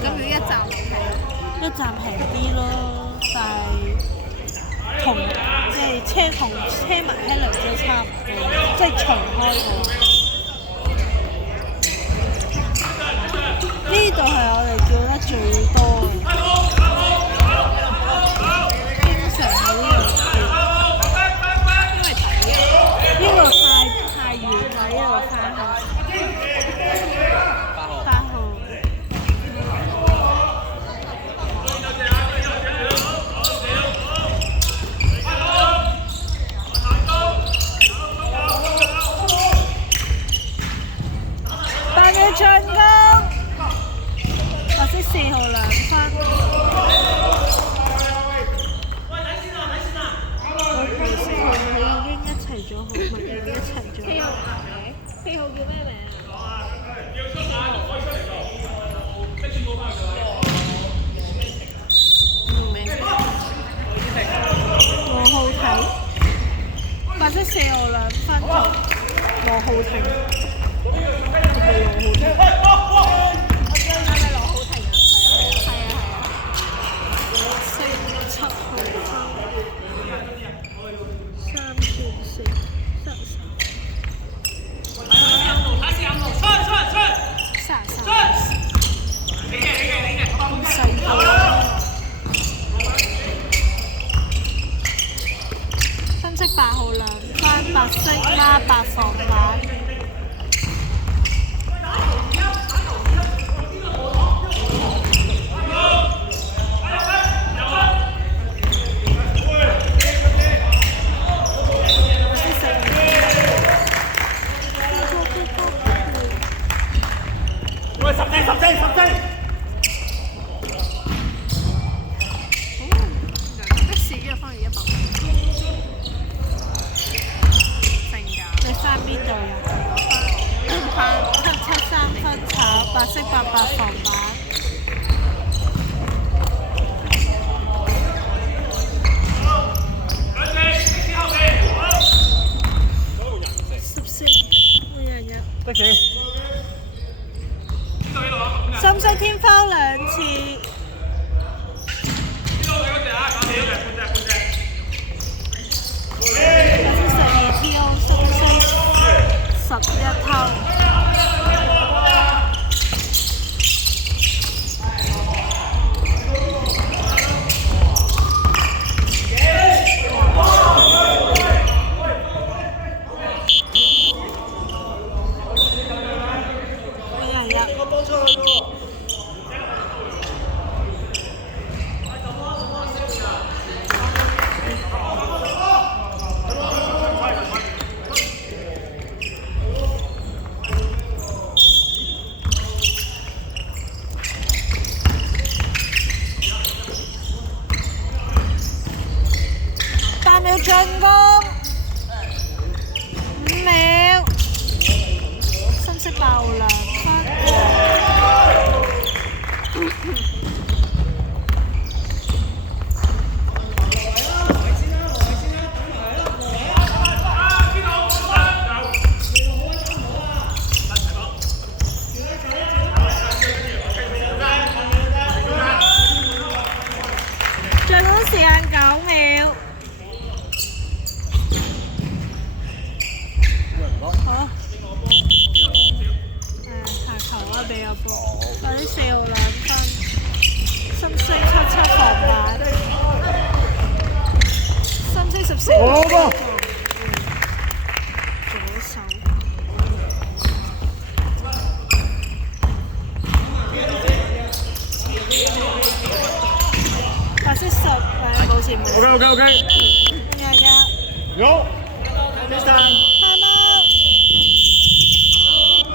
咁如果一站係一站平啲咯，但係車同車埋喺兩者差唔多，即係除開我。呢度係我哋叫得最多嘅，經常喺呢度叫。因為抵呢個太遠啦，呢度太好。8號。8秒進攻。或者4號2分。4號佢已經一齊咗，好咪已經一齊咗。4號叫咩名啊？羅浩廷，或者4號2分同羅浩廷，深色8號2分，白色孖8防板。你翻邊度呀？773分炒，白色88防板。14，每人一。深色天花2次。12 T.O. 深色11偷。每人一。8秒進攻，5秒，深色8號2分。最短時間9秒。好。下球啊，俾個波。或者4號2分，深色77防板。深色14號左手。白色10，冇事冇事。OK。每人一。有。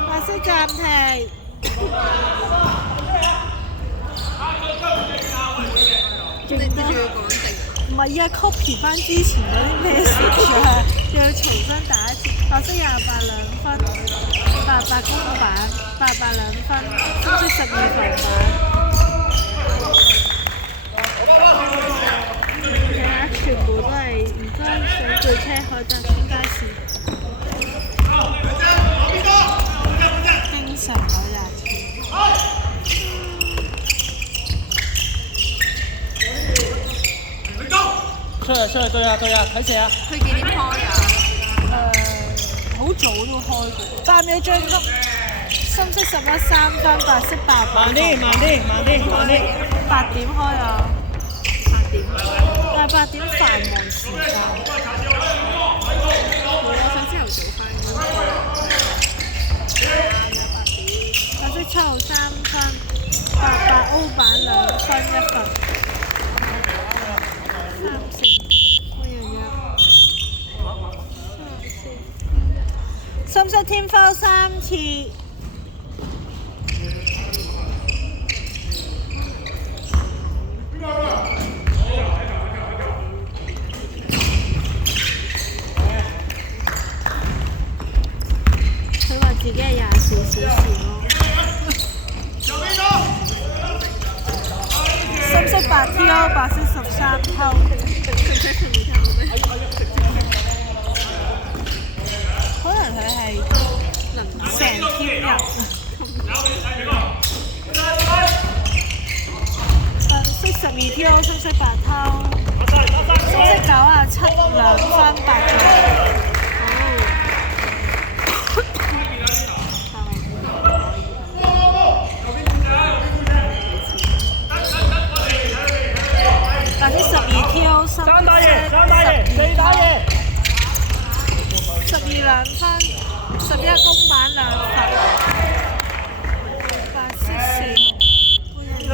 白色暫停。唔係啊 ，copy 翻之前嗰啲咩事啊，要重新打一次。白色28 2分，88公板，88 2分，深色12防板。其他全部都係唔該上對車海澤村街市。經常有廿次。出去，對啊，睇射啊！佢幾點開啊？好早都開過。8秒進攻，深色11 3分，白色8分。慢啲。8點開啊！ 8點。但係8點繁忙時間。我想朝頭早翻工。白色7號3分，白歐版2分1分。深色天花3次，佢話自己係24小時咯。深色8 T.O. 白色13偷。可能佢係成 team 人。白色12 T.O. 深色8偷，深色97 2分8中。白色12 T.O. 深色12偷，12 2分，11公版2分，白色4號。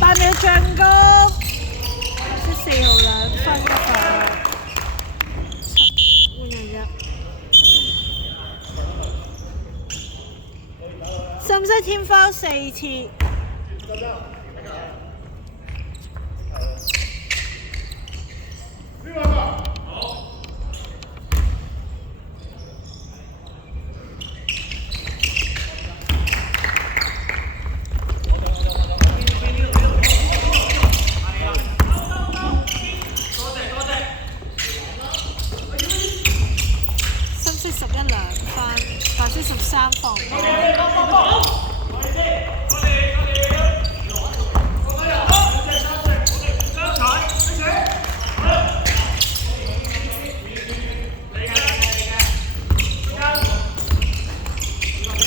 8秒進攻，白色4號2分1分，換人入。深色天花4次。11 2分，白色13防。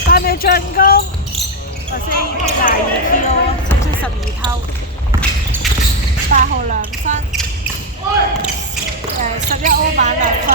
8秒進攻，白色22 T.O. 深色12偷，8號2分，11歐版2分。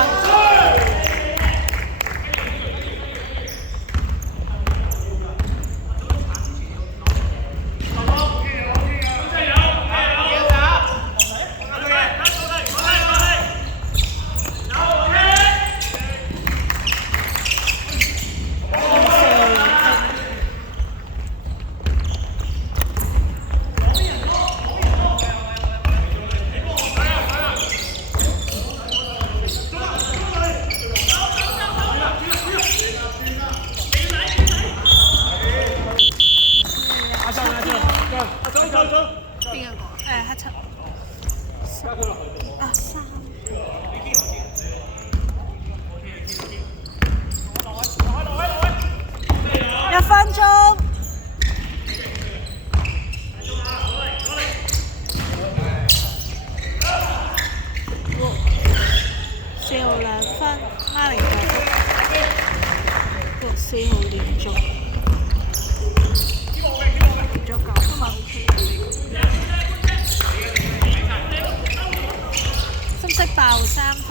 邊一個？黑七。3。1分鐘。4號2分，Marley 4號連續。咗9分。深色爆3分。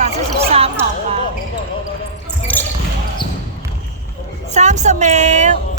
873行吧。30秒。